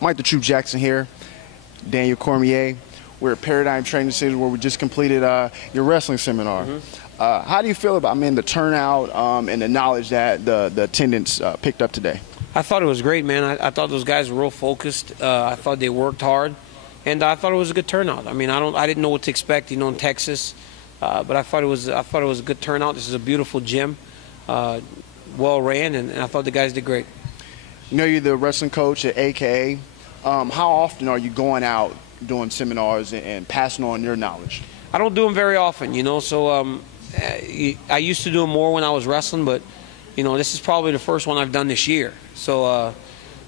Mike the Troop Jackson here, Daniel Cormier. We're at Paradigm Training Center where we just completed your wrestling seminar. How do you feel about, the turnout and the knowledge that the attendance picked up today? I thought it was great, man. I thought those guys were real focused. I thought they worked hard, and I thought it was a good turnout. I didn't know what to expect, in Texas, but I thought it was a good turnout. This is a beautiful gym, well ran, and I thought the guys did great. You're the wrestling coach at AKA. How often are you going out doing seminars and passing on your knowledge? I don't do them very often, so I used to do them more when I was wrestling, but this is probably the first one I've done this year. So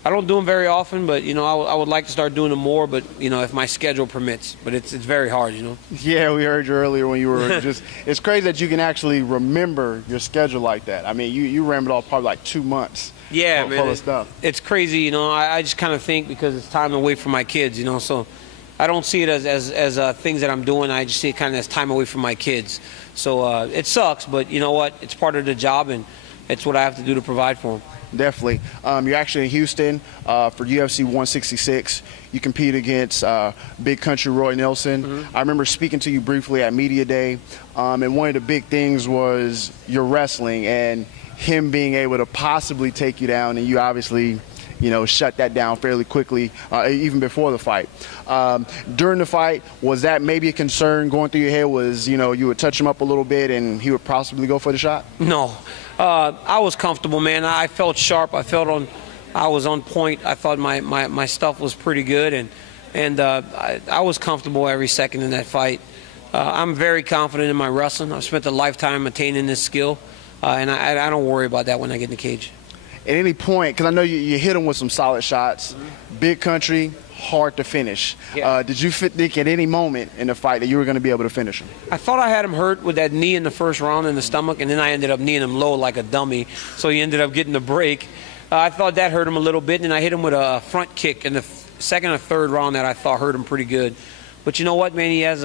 I don't do them very often, but I would like to start doing them more, but if my schedule permits. But it's very hard, Yeah, we heard you earlier when you were just. It's crazy that you can actually remember your schedule like that. You rambled off probably like 2 months. Yeah, man. Full of stuff. It's crazy, I just kind of think because it's time away from my kids, so I don't see it as things that I'm doing. I just see it kind of as time away from my kids. So it sucks, but you know what? It's part of the job, and it's what I have to do to provide for them. Definitely. You're actually in Houston for UFC 166. You compete against Big Country Roy Nelson. I remember speaking to you briefly at Media Day, and one of the big things was your wrestling and him being able to possibly take you down, and you obviously shut that down fairly quickly, even before the fight. During the fight, was that maybe a concern going through your head? Was, you would touch him up a little bit and he would possibly go for the shot? No. I was comfortable, man. I felt sharp. I was on point. I thought my stuff was pretty good, and I was comfortable every second in that fight. I'm very confident in my wrestling. I've spent a lifetime attaining this skill, and I don't worry about that when I get in the cage. At any point, because I know you hit him with some solid shots, Big Country, hard to finish. Yeah. Did you think at any moment in the fight that you were going to be able to finish him? I thought I had him hurt with that knee in the first round in the stomach, and then I ended up kneeing him low like a dummy, so he ended up getting the break. I thought that hurt him a little bit, and I hit him with a front kick in the second or third round that I thought hurt him pretty good. But you know what, man? He has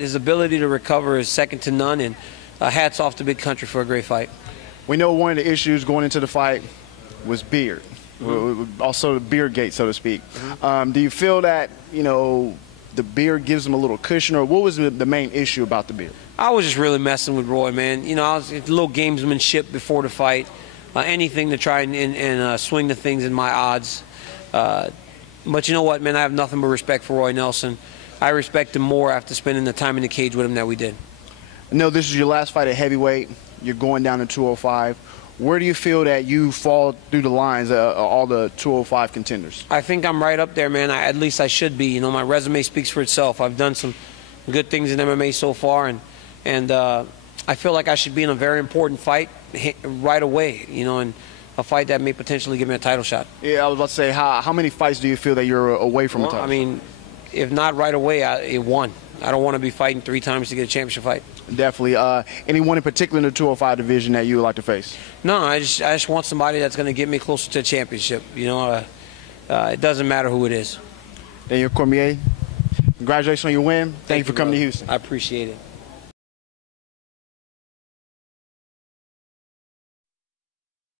his ability to recover is second to none, and hats off to Big Country for a great fight. We know one of the issues going into the fight was beard, also the beard gate, so to speak. Do you feel that the beard gives him a little cushion, or what was the main issue about the beard? I was just really messing with Roy, man. I was a little gamesmanship before the fight, anything to try and swing the things in my odds. But you know what, man? I have nothing but respect for Roy Nelson. I respect him more after spending the time in the cage with him that we did. No, this is your last fight at heavyweight. You're going down to 205. Where do you feel that you fall through the lines of all the 205 contenders? I think I'm right up there, man. At least I should be. My resume speaks for itself. I've done some good things in MMA so far, and I feel like I should be in a very important fight right away, and a fight that may potentially give me a title shot. Yeah, I was about to say, how many fights do you feel that you're away from a title shot? If not right away, one. I don't want to be fighting 3 times to get a championship fight. Definitely. Anyone in particular in the 205 division that you would like to face? No, I just want somebody that's going to get me closer to a championship. It doesn't matter who it is. Daniel Cormier, congratulations on your win. Thank you for coming to Houston. I appreciate it.